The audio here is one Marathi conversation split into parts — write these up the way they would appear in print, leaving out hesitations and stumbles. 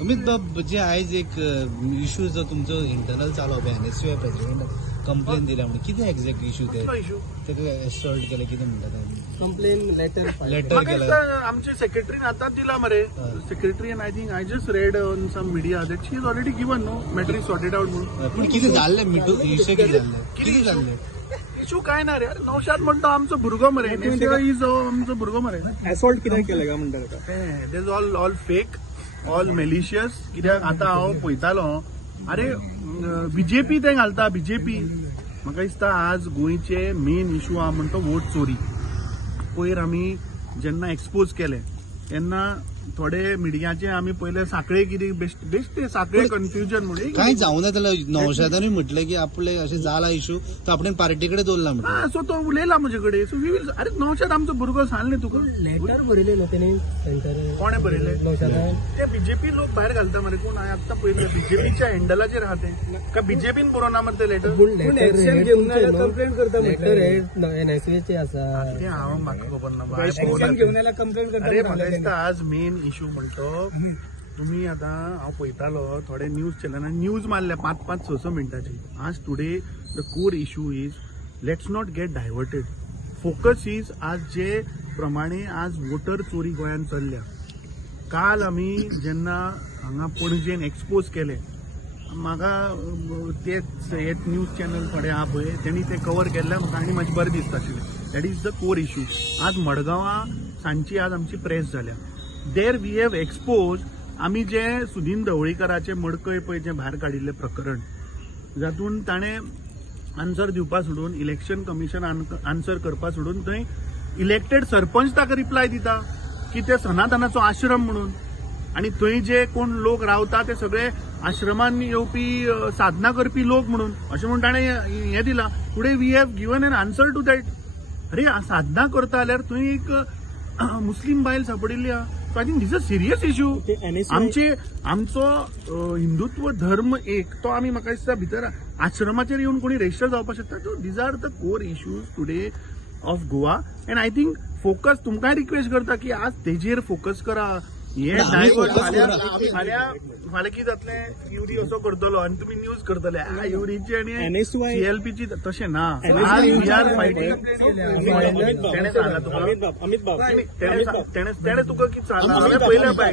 अमित बाब जे आयज एक इश्यू जो तुमचो इंटरनल चालू NSUI प्रेसिडेंट कंप्लेन दिला म्हणजे किती एक्झॅक्ट इश्यू ते एसॉल्ट केलं किती म्हणतात कंप्लेन लेटर केलं आमचे सेक्रेटरीन आता दिला मरे secretary and I just read on some media that she is already given no matter is sorted out म्हणून. पण किती जाल्ले मिटू इश्यू किती जाल्ले इश्यू काय ना रे नौशाद म्हणतो आमचो भुरगो मरे इज आमचो भुरगो मरे असॉल्ट कित्याक केलं काय म्हणतात that is all fake all malicious. कित्याक आतां हांव पळयतालो अरे बीजेपी ते घालता बीजेपी म्हाका दिसता आज गोंयचे मेन इश्यू हा म्हणतो वोट चोरी. पयर आमी जेन्ना एक्सपोज केले तेन्ना थोडे मिडियाचे आमी पयले साखळे कितें बेस्ट ते साखळे कन्फ्युजन म्हणून काय जाऊ ना त्याला नौशादांनी म्हटलं की आपले असे जाला इश्यू तर आपण पार्टीकडे दवरला म्हटलं सो तो उलयला म्हजे कडेन सो वी विल अरे नौशाद आमचो भुरगो सांगले तुका लेटर बरयले न्हू तेणी सेंटर कोणे बरयले ते बीजेपी लोक भायर घालता मरे कोण हांवें आत्तां पळयलें बीजेपीच्या हँडलाचेर आहा ते काय बीजेपीन बरोवना मरे ते लेटर एक्शन घेवन कंप्लेंट करता लेटर NSUI आसा हांव म्हाका खबर ना एक्शन घेवन आयला कंप्लेंट करता. अरे म्हाका दिसता आज मेन इश्यू म्हणतो तुम्ही आता हांव पळयतालो थोडे न्यूज चॅनलांनी न्यूज मारल्या 5-6 मिनटाची. आज today the core issue is let's not gate diverted. Focus is आज जे प्रमाणे आज वोटर चोरी गोंयांत चल्ल्या. काल आमी जेन्ना हांगा पणजेन एक्सपोज केले म्हाका तेच एक न्यूज चॅनल थोडे आहा पळय तेणी ते कवर केल्ल्या म्हाका आनी मातशें बरें दिसता आशिल्लें. That is the core issue. आज मडगांवां सांजची आज आमची प्रेस जाल्या. देर वी हॅव एक्सपोज आमी जे सुदीन ढवळीकराचे मडकय पळय जे भायर काडिल्ले प्रकरण जातून ताणें आन्सर दिवपा सोडून इलेक्शन कमिशन आन्सर करपा सोडून थंय इलेक्टेड सरपंच ताका रिप्लाय दिता की ते सनातनाचो आश्रम म्हणून आनी थंय जे कोण लोक रावता ते सगळे आश्रमांनी येवपी साधना करपी लोक म्हणून अशें म्हणून ताणें हें दिलां. Today we have given an answer to that. अरे साधना करता जाल्यार थंय एक मुस्लीम बायल सापडिल्ली आहा. So I think this a serious issue. आमचो हिंदुत्व धर्म एक तो आमी म्हाका दिसता भितर आश्रमाचेर येवन कोणी रेजिस्टर जावपाक शकता. So these are the core issues today of Goa and I think focus तुमकांय रिक्वेस्ट करता की आज तेजेर फोकस करा. हे डायवर्ट फाल्यां कितें जातलें युरी असो करतलो आनी तुमी न्यूज करतले युरीची आनी CLPची तशें ना. आज वी आर फायटींग तेणें सांगला तुका तेणें तुका कितें सांगला हांवें पयल्या पाय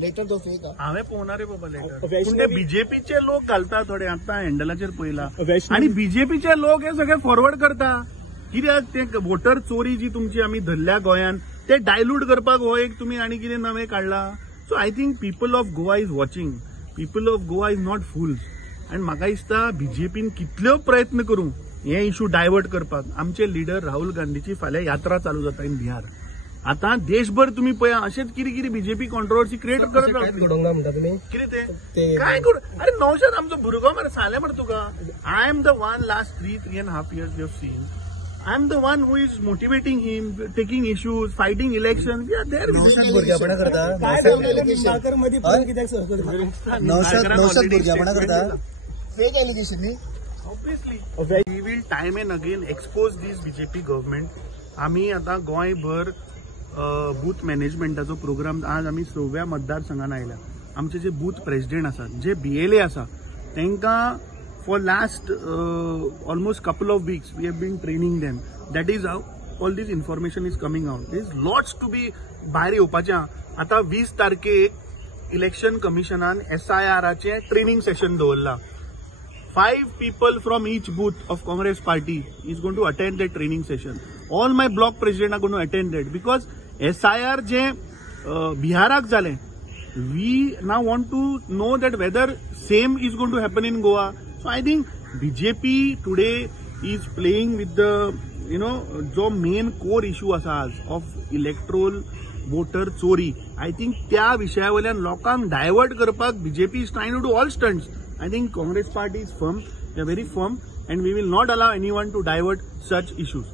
लेटर तो फेक हांवें पळोवना रे बाबा लेटर. पूण ते बीजेपीचे लोक घालता थोडे आतां हँडलाचेर पळयला आनी बीजेपीचे लोक हे सगळे फॉरवर्ड करता. कित्याक ते वोटर चोरी जी तुमची आमी धरल्या गोंयांत ते डायल्यूट करपाक हो एक तुमी आनी कितें नवें काडला. So I think people of Goa is watching. People of Goa is not fools. आनी म्हाका दिसता बीजेपीन कितल्यो प्रयत्न करूं हे इश्यू डायवर्ट करपाक. आमचे लिडर राहुल गांधीची फाल्यां यात्रा चालू जाता इन बिहार. आता देशभर तुम्ही पळया अशेंच कितें कितें बीजेपी कॉन्ट्रोवर्सी क्रिएट करत कितें ते काय करू. अरे नौशाद आमचो भुरगो मरे सांगलें मरे तुका I am the one last 3.5 years you have seen. I am the one who is motivating him, taking issues, fighting elections. We are there. Naushad भुरग्यापणा करता. नौशाद भुरग्यापणा करता. Fake allegation न्ही. Obviously. We will time and again expose this BJP government. आमी आता गोंयभर बूथ मॅनेजमेंटाचो प्रोग्राम आज आमी 6व्या मतदारसंघान आयल्या. आमचे जे बूथ प्रेसिडेंट आसात जे BLA आसा तांकां for last almost couple of weeks we have been training them. That is how all this information is coming out. There is lots to be भायर येवपाचें. आता 20 तारखेक इलेक्शन कमिशनान SIR चे ट्रेनिंग सेशन दवरला. 5 people from each booth of Congress party is going to attend that training session. All my block president are going to attend that because SIR जे बिहाराक जालें. We now want to know that whether same is going to happen in Goa. So I think BJP today is playing with the जो मेन कोर इश्यू आसा आज ऑफ इलेक्ट्रोल वोटर चोरी. आय थिंक त्या विशया वयल्यान लोकांक डायवर्ट करपाक BJP is trying to do all stunts. I think Congress party is firm. They are very firm and we will not allow anyone to divert such issues.